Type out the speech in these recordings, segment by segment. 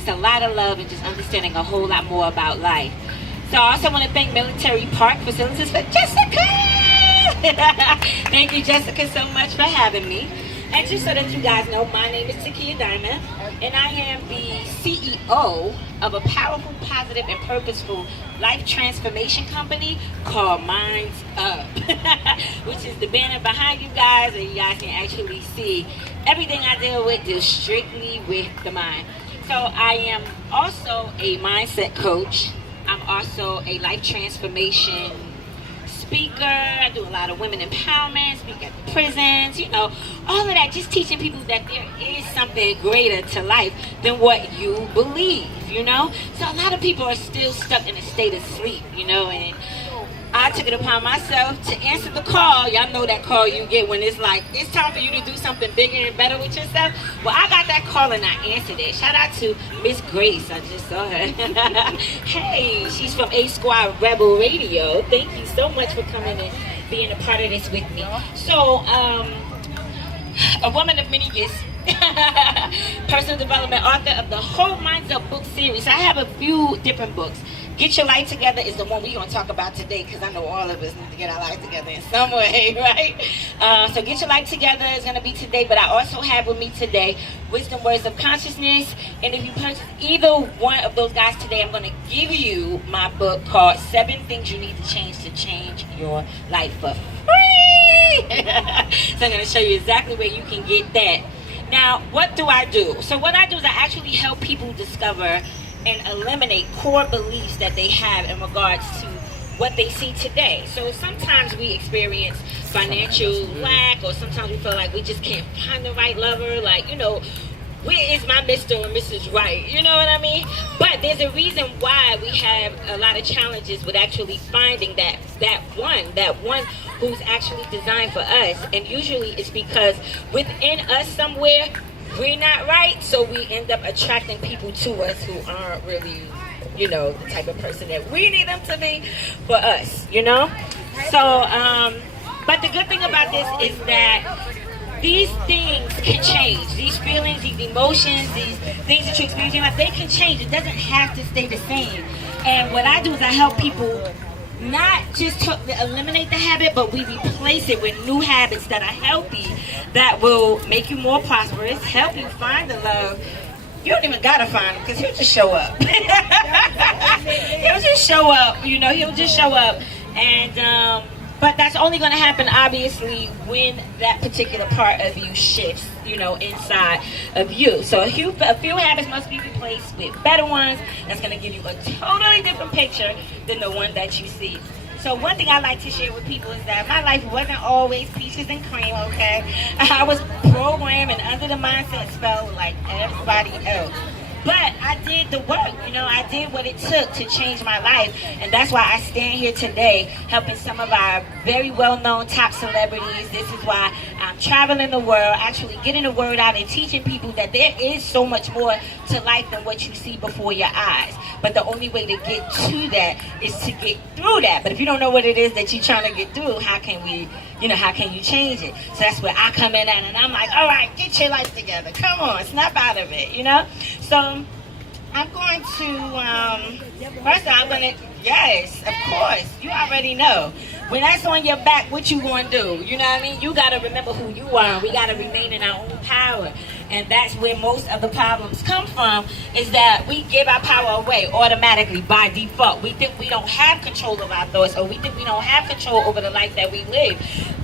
just a lot of love and just understanding a whole lot more about life. So I also want to thank Military Park Facilities for Jessica. Thank you, Jessica, so much for having me. And just so that you guys know, my name is Takiyah Diamond, and I am the CEO of a powerful, positive, and purposeful life transformation company called Minds-Up, which is the banner behind you guys, and you guys can actually see everything I deal with deals strictly with the mind. So I am also a mindset coach. I'm also a life transformation speaker. I do a lot of women empowerment, speak at the prisons, all of that, just teaching people that there is something greater to life than what you believe, So a lot of people are still stuck in a state of sleep, and I took it upon myself to answer the call. Y'all know that call you get when it's like, it's time for you to do something bigger and better with yourself. Well, I got that call and I answered it. Shout out to Miss Grace. I just saw her. Hey, she's from A Squad Rebel Radio. Thank you so much for coming and being a part of this with me. So, a woman of many gifts. Personal development author of the whole Minds-Up book series. I have a few different books. Get Your Life Together is the one we're going to talk about today, because I know all of us need to get our life together in some way, right? So Get Your Life Together is going to be today, but I also have with me today Wisdom Words of Consciousness. And if you purchase either one of those guys today, I'm going to give you my book called 7 Things You Need to Change Your Life for free. So I'm going to show you exactly where you can get that. Now, what do I do? So what I do is I actually help people discover and eliminate core beliefs that they have in regards to what they see today. So sometimes we experience financial lack, or sometimes we feel like we just can't find the right lover. Like, where is my Mr. or Mrs. Right? You know what I mean? But there's a reason why we have a lot of challenges with actually finding that one who's actually designed for us. And usually it's because within us somewhere, we're not right, so we end up attracting people to us who aren't really, the type of person that we need them to be for us, So, but the good thing about this is that these things can change. These feelings, these emotions, these things that you experience in life, they can change. It doesn't have to stay the same. And what I do is I help people not just to eliminate the habit, but we replace it with new habits that are healthy, that will make you more prosperous, help you find the love. You don't even gotta find him, because he'll just show up. He'll just show up, he'll just show up. And but that's only going to happen, obviously, when that particular part of you shifts, inside of you. So a few habits must be replaced with better ones. That's going to give you a totally different picture than the one that you see. So one thing I like to share with people is that my life wasn't always peaches and cream, okay? I was programmed and under the mindset spell like everybody else. But I did the work, I did what it took to change my life. And that's why I stand here today helping some of our very well-known top celebrities. This is why I'm traveling the world, actually getting the word out and teaching people that there is so much more to life than what you see before your eyes. But the only way to get to that is to get through that. But if you don't know what it is that you're trying to get through, how can you change it? So that's where I come in at, and I'm like, all right, get your life together. Come on, snap out of it, So I'm going to, first I'm going to, yes, of course, you already know. When that's on your back, what you going to do? You know what I mean? You got to remember who you are. We got to remain in our own power. And that's where most of the problems come from, is that we give our power away automatically by default. We think we don't have control of our thoughts, or we think we don't have control over the life that we live.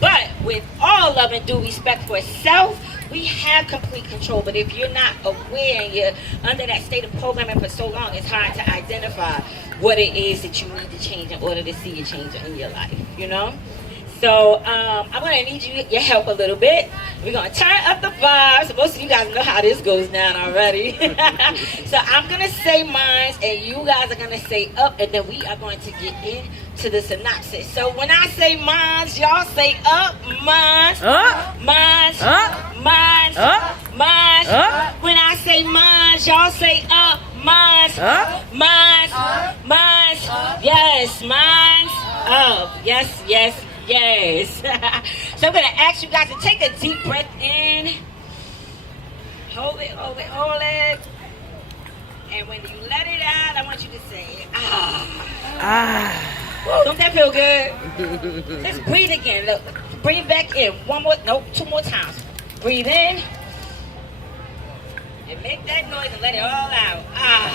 But with all love and due respect for self, we have complete control. But if you're not aware and you're under that state of programming for so long, it's hard to identify what it is that you need to change in order to see a change in your life, So I'm going to need your help a little bit. We're going to turn up the vibes. Most of you guys know how this goes down already. So I'm going to say mine, and you guys are going to say up, and then we are going to get into the synopsis. So when I say mine, y'all say up, mine, mine, mine, mine. When I say mine, y'all say up, mine, mine, mine. Yes, mine, up. Yes, yes. Yes. So I'm going to ask you guys to take a deep breath in. Hold it, hold it, hold it. And when you let it out, I want you to say, ah. Ah. Whoa, don't that feel good? Just breathe again. Look, breathe back in. Two more times. Breathe in. And make that noise and let it all out. Ah.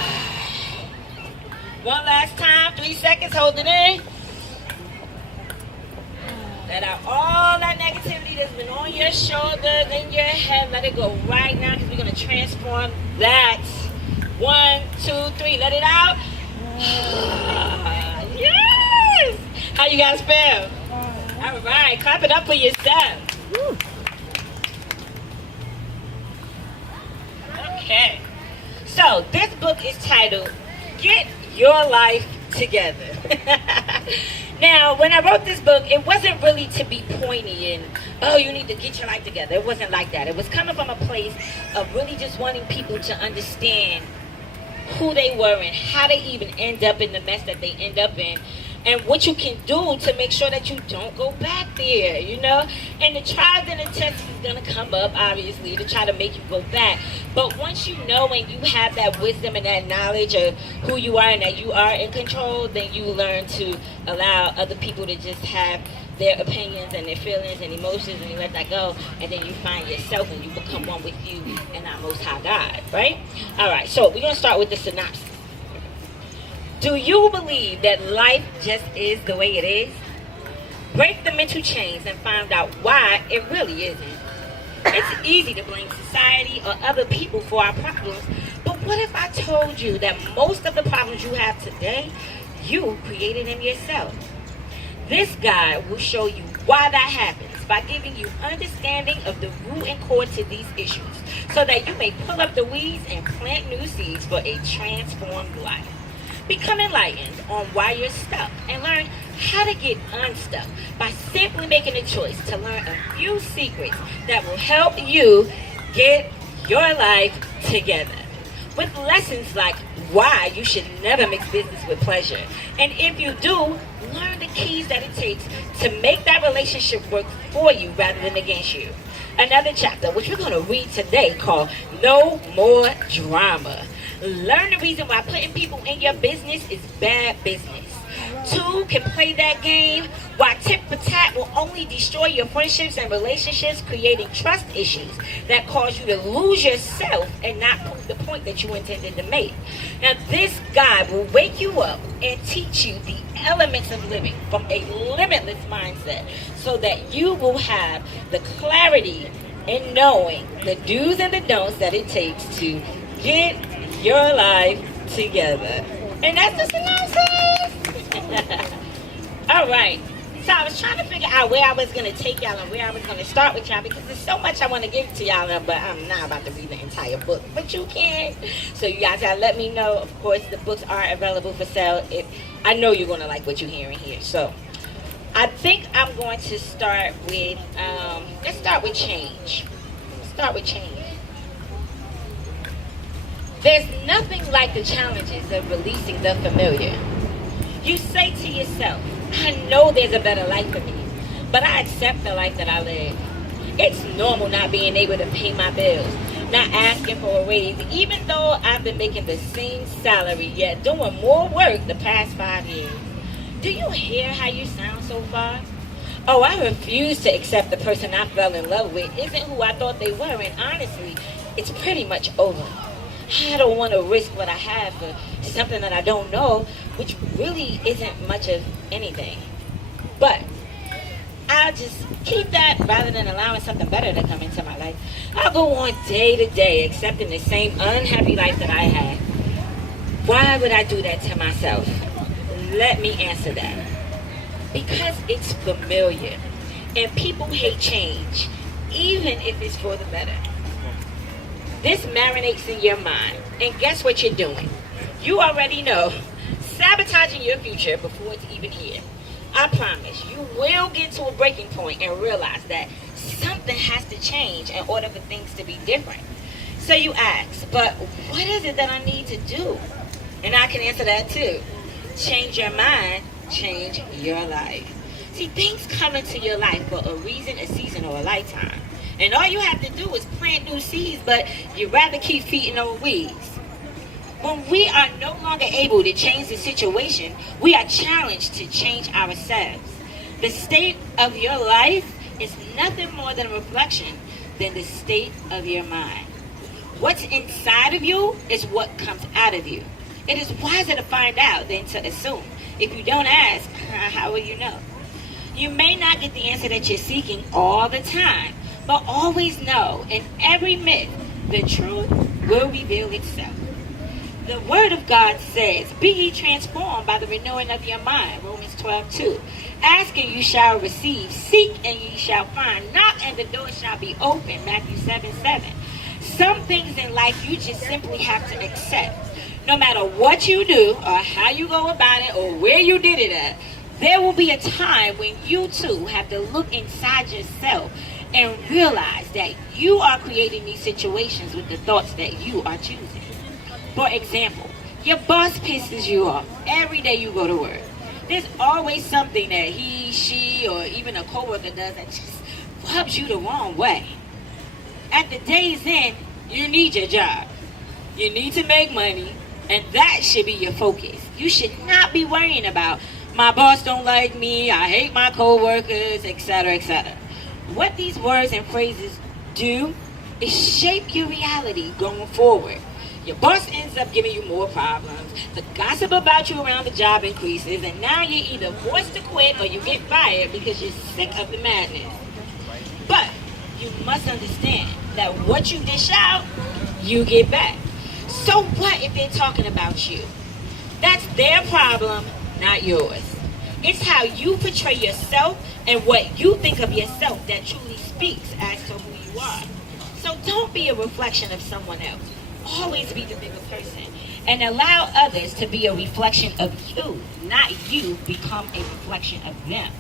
One last time. 3 seconds. Hold it in. Let out all that negativity that's been on your shoulders, in your head. Let it go right now because we're going to transform that. 1, 2, 3. Let it out. Yes! How you guys feel? All right. Clap it up for yourself. Woo. Okay. So this book is titled Get Your Life Together. Now, when I wrote this book, it wasn't really to be pointy and, oh, you need to get your life together. It wasn't like that. It was coming from a place of really just wanting people to understand who they were and how they even end up in the mess that they end up in, and what you can do to make sure that you don't go back there, you know? And the trials and the tests is going to come up, obviously, to try to make you go back. But once you know and you have that wisdom and that knowledge of who you are and that you are in control, then you learn to allow other people to just have their opinions and their feelings and emotions, and you let that go, and then you find yourself and you become one with you and our Most High God, right? All right, so we're going to start with the synopsis. Do you believe that life just is the way it is? Break the mental chains and find out why it really isn't. It's easy to blame society or other people for our problems, but what if I told you that most of the problems you have today, you created them yourself? This guide will show you why that happens by giving you understanding of the root and core to these issues, so that you may pull up the weeds and plant new seeds for a transformed life. Become enlightened on why you're stuck and learn how to get unstuck by simply making a choice to learn a few secrets that will help you get your life together. With lessons like why you should never mix business with pleasure. And if you do, learn the keys that it takes to make that relationship work for you rather than against you. Another chapter, which we're going to read today, called No More Drama. Learn the reason why putting people in your business is bad business. 2, can play that game. Why tit for tat will only destroy your friendships and relationships, creating trust issues that cause you to lose yourself and not prove the point that you intended to make. Now, this guide will wake you up and teach you the elements of living from a limitless mindset, so that you will have the clarity in knowing the do's and the don'ts that it takes to get your life together. And that's the synopsis. All right. So I was trying to figure out where I was going to take y'all and where I was going to start with y'all, because there's so much I want to give to y'all, but I'm not about to read the entire book. But you can. So you guys gotta let me know. Of course, the books are available for sale. I know you're going to like what you're hearing here. So I think I'm going to start with, let's start with change. Start with change. There's nothing like the challenges of releasing the familiar. You say to yourself, I know there's a better life for me, but I accept the life that I live. It's normal not being able to pay my bills, not asking for a raise, even though I've been making the same salary, yet doing more work the past 5 years. Do you hear how you sound so far? Oh, I refuse to accept the person I fell in love with isn't who I thought they were, and honestly, it's pretty much over. I don't want to risk what I have for something that I don't know, which really isn't much of anything. But I'll just keep that rather than allowing something better to come into my life. I'll go on day to day accepting the same unhappy life that I had. Why would I do that to myself? Let me answer that. Because it's familiar, and people hate change, even if it's for the better. This marinates in your mind, and guess what you're doing? You already know, sabotaging your future before it's even here. I promise, you will get to a breaking point and realize that something has to change in order for things to be different. So you ask, but what is it that I need to do? And I can answer that too. Change your mind, change your life. See, things come into your life for a reason, a season, or a lifetime. And all you have to do is plant new seeds, but you'd rather keep feeding over weeds. When we are no longer able to change the situation, we are challenged to change ourselves. The state of your life is nothing more than a reflection than the state of your mind. What's inside of you is what comes out of you. It is wiser to find out than to assume. If you don't ask, how will you know? You may not get the answer that you're seeking all the time, but always know in every myth, the truth will reveal itself. The Word of God says, be ye transformed by the renewing of your mind, Romans 12:2. Ask and you shall receive, seek and ye shall find, knock and the door shall be open, Matthew 7:7. Some things in life you just simply have to accept. No matter what you do or how you go about it or where you did it at, there will be a time when you too have to look inside yourself and realize that you are creating these situations with the thoughts that you are choosing. For example, your boss pisses you off every day you go to work. There's always something that he, she, or even a coworker does that just rubs you the wrong way. At the day's end, you need your job. You need to make money, and that should be your focus. You should not be worrying about, my boss don't like me, I hate my coworkers, etc., etc. What these words and phrases do is shape your reality going forward. Your boss ends up giving you more problems. The gossip about you around the job increases, and now you're either forced to quit or you get fired because you're sick of the madness. But you must understand that what you dish out, you get back. So what if they're talking about you? That's their problem, not yours. It's how you portray yourself and what you think of yourself that truly speaks as to who you are. So don't be a reflection of someone else. Always be the bigger person and allow others to be a reflection of you, not you become a reflection of them.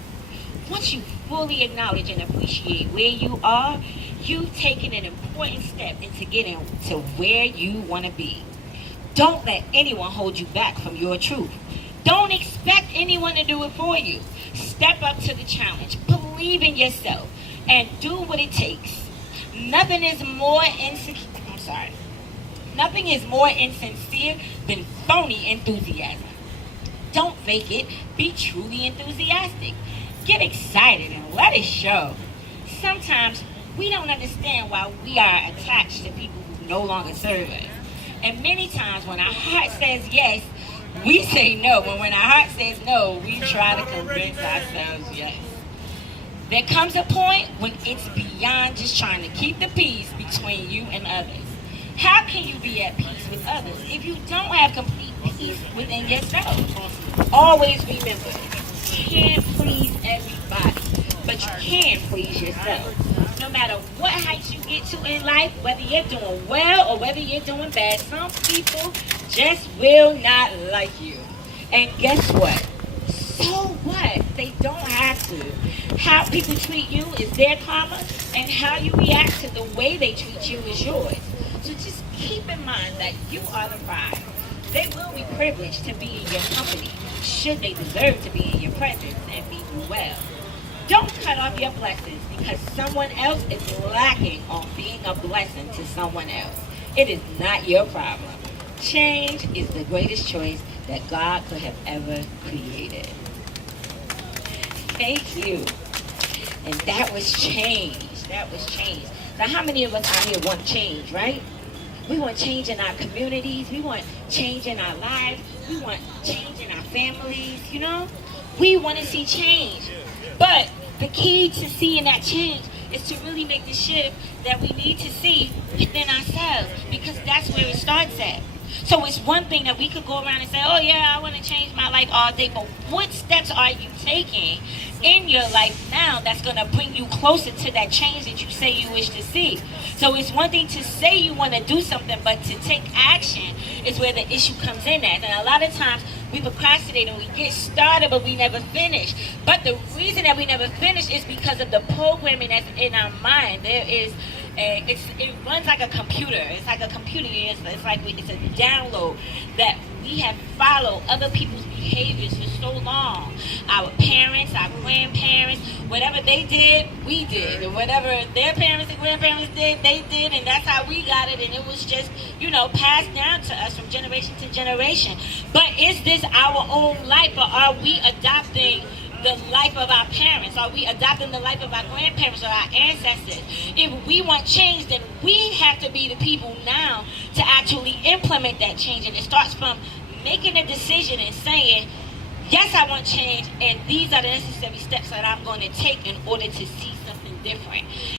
Once you fully acknowledge and appreciate where you are, you've taken an important step into getting to where you want to be. Don't let anyone hold you back from your truth. Don't expect anyone to do it for you. Step up to the challenge, believe in yourself, and do what it takes. Nothing is more insincere than phony enthusiasm. Don't fake it. Be truly enthusiastic. Get excited and let it show. Sometimes we don't understand why we are attached to people who no longer serve us. And many times when our heart says yes, we say no. But when our heart says no, we try to convince ourselves yes. There comes a point when it's beyond just trying to keep the peace between you and others. How can you be at peace with others if you don't have complete peace within yourself? Always remember, you can't please everybody, but you can please yourself. No matter what heights you get to in life, whether you're doing well or whether you're doing bad, some people just will not like you. And guess what? So what? They don't have to. How people treat you is their karma, and how you react to the way they treat you is yours. So just keep in mind that you are the prize. They will be privileged to be in your company, should they deserve to be in your presence and meet you well. Don't cut off your blessings because someone else is lacking on being a blessing to someone else. It is not your problem. Change is the greatest choice that God could have ever created. Thank you. And that was change. That was change. Now, how many of us out here want change, right? We want change in our communities. We want change in our lives. We want change in our families, you know? We want to see change. But the key to seeing that change is to really make the shift that we need to see within ourselves, because that's where it starts at. So it's one thing that we could go around and say, oh yeah, I want to change my life all day, but what steps are you taking in your life now that's going to bring you closer to that change that you say you wish to see? So it's one thing to say you want to do something, but to take action is where the issue comes in at. And a lot of times we procrastinate and we get started, but we never finish. But the reason that we never finish is because of the programming that's in our mind. There is it runs like a computer. It's like a computer. It's like it's a download that we have followed other people's behaviors for so long. Our parents, our grandparents, whatever they did, we did. And whatever their parents and grandparents did, they did. And that's how we got it. And it was just, passed down to us from generation to generation. But is this our own life, or are we adopting the life of our parents? Are we adopting the life of our grandparents or our ancestors? If we want change, then we have to be the people now to actually implement that change. And it starts from making a decision and saying, yes, I want change, and these are the necessary steps that I'm going to take in order to see something different.